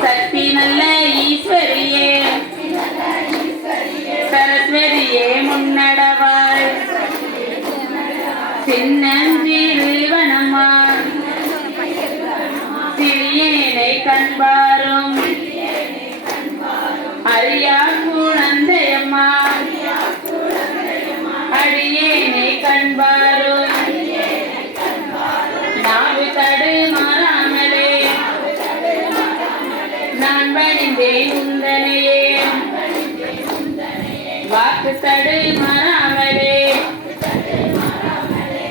சக்தி நல்ல ஈஸ்வரியே. சரஸ்வதியே முன்ன வாக்கு தடுமாறாமலே.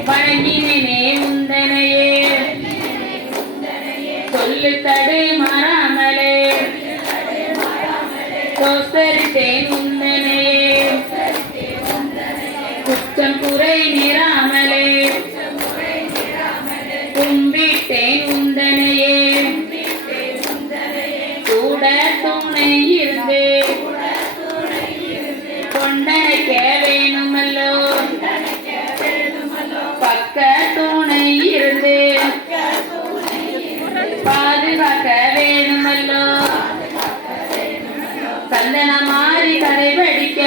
வணங்கினேனே உந்தனையே சொல்லு தடுமாறாமலே. தோசரித்தேன் உந்தனையே குற்றம் குறை நிறாமலே பக்க துணை இருந்து பாதுகாக்க வேணுமல்லோ? சந்தன மாறி கதை படிக்க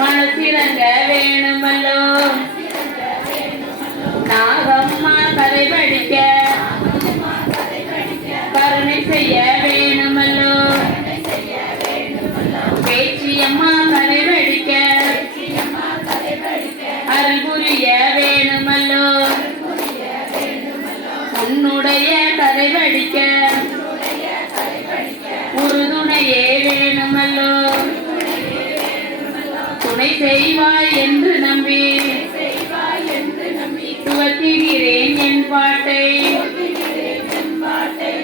மனசிறங்க வேணுமல்லோ? நாகம்மா கதை படி துணை செய்வாய் என்று நம்பி. துவக்குகிறேன் என் பாட்டை.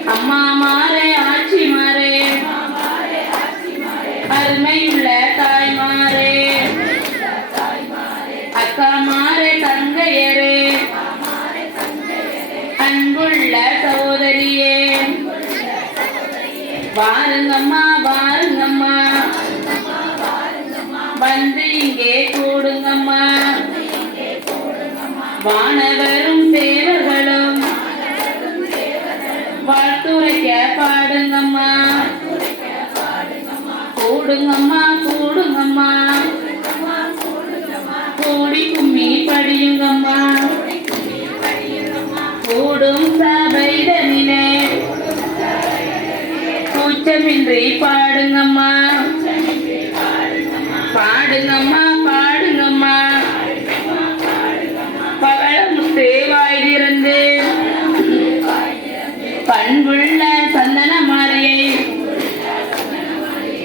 அம்மா மாறே ஆட்சி மாறே. அருமையுள்ள தாய் மாறே. அக்கா மாறே தங்கையரே. அன்புள்ள சகோதரியே. வாருங்கம்மா வாருங்கம்மா வானவரும் தேவர்களும். வாழ்த்துரைக்க பாடுங்கம்மா. கூடுங்கம்மா கூடுங்கம்மா. கூடி கும்மி படியுங்கம்மா. கூடும் சபைதனிலே. கூச்சமின்றி பாடுங்கம்மா.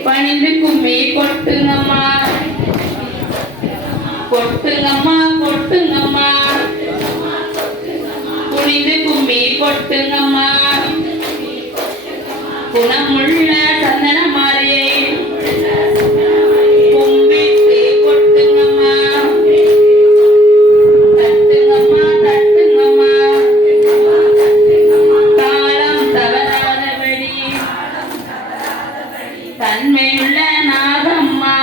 பணிந்து கும்மி கொட்டுங்கம்மா கொட்டுங்கம்மா கொட்டுங்கம்மா குனிந்து கும்மி கொட்டுங்கம்மா குணமுள்ள தன்மையுள்ள நாகம்மா.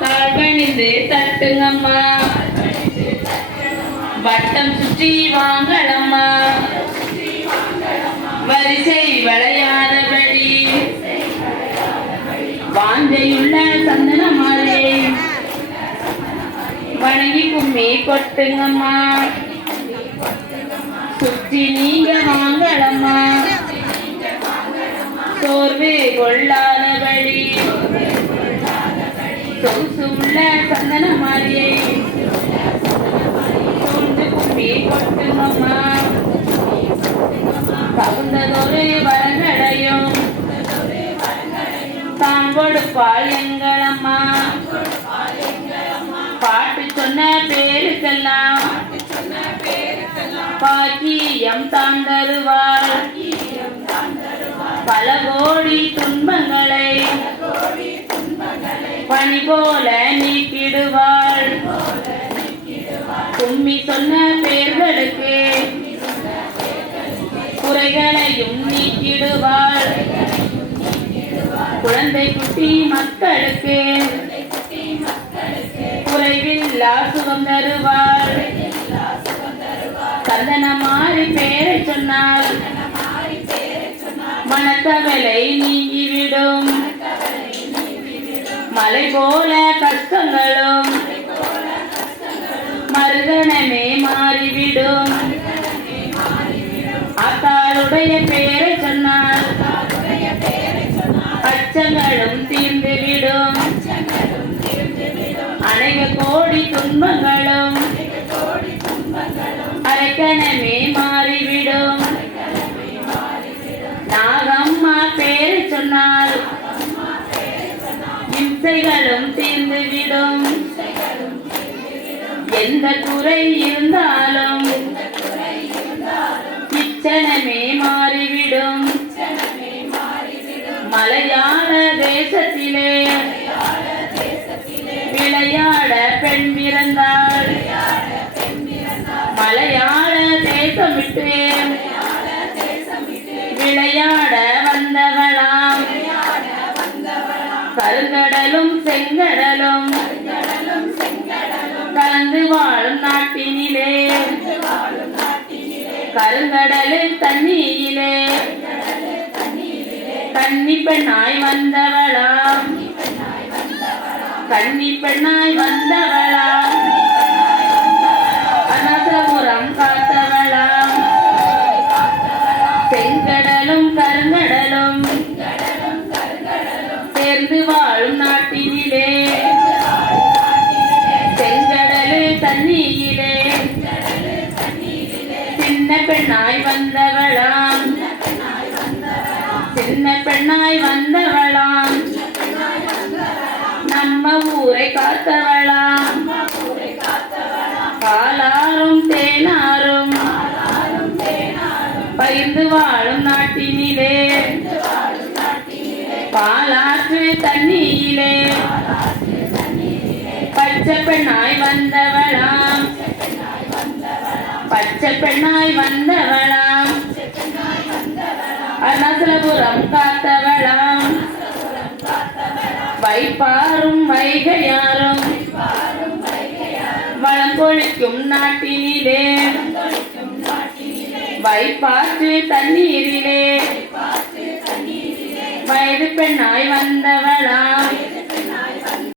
தாழ்வணிந்து தட்டுங்கம்மா. வட்டம் சுற்றி வாங்கலம்மா. வரிசை வளையாதபடி. வாஞ்சையுள்ள சந்தனமாரே வணங்கி கும்மி கொட்டுங்கம்மா. சுற்றி நீங்க வாங்கலம்மா. சொகுசு உள்ள சந்தன மாலையை சூழ்ந்து கும்மி கொட்டுங்கம்மா தகுந்ததொரு வரங்கடையும் தான் கொடுப்பாள் எங்களம்மா. பாட்டு சொன்ன பேருக்கெல்லாம் பாக்கியம் தான் தருவாள் பல கோடி துன்பங்களை பனி போல நீக்கிடுவாள். கும்மி சொன்ன பேர்களுக்கு குறைகளையும் நீக்கிடுவாள். குழந்தை குட்டி மக்களுக்கு குறைவில்லா சுகம் தருவாள். பேரை சொன்னால் மனத்தவலை நீங்கிவிடும். மலை போல கஷ்டங்களும் மருதனமே மாறிவிடும். அத்தாளுடைய பேரை சொன்னால் அச்சங்களும் தீர்ந்துவிடும். அநேக கோடி துன்பங்களும் எந்த குறை இருந்தாலும் இச்சனமே மாறிவிடும். மலையாள தேசத்திலே விளையாட பெண் பிறந்தாள். மலையாள தேசம் விட்டு விளையாட வந்தவளாம். கருங்கடலும் செங்கடலும் கருங்கடலில் தண்ணியிலே. கன்னி பெண்ணாய் வந்தவளாம் கன்னி பெண்ணாய் வந்தவளாம் அனசபுரம் காத்தவளா. செங்கடலும் கருங்கடலும். சேர்ந்து வாழும் நாட்டினிலே. செங்கடலு தண்ணியிலே. பெண்ணாய் வந்தவளாம். சின்ன பெண்ணாய் வந்தவளாம். நம்ம ஊரை காத்தவளாம். பாலாரும் தேனாரும் பயிர்ந்து வாழும் நாட்டினிலே. பாலாற்று தண்ணியிலே பச்சை பெண்ணாய் வந்தவளாம். பச்சை பெண்ணாய் வந்தவளாம். அருணாசலபுரம் காத்தவளாம். வைப்பாரும் வைகையாரும். வளம் கொழிக்கும் நாட்டினிலே. வைப்பாற்று தண்ணீரிலே. வயது பெண்ணாய் வந்தவளாம்.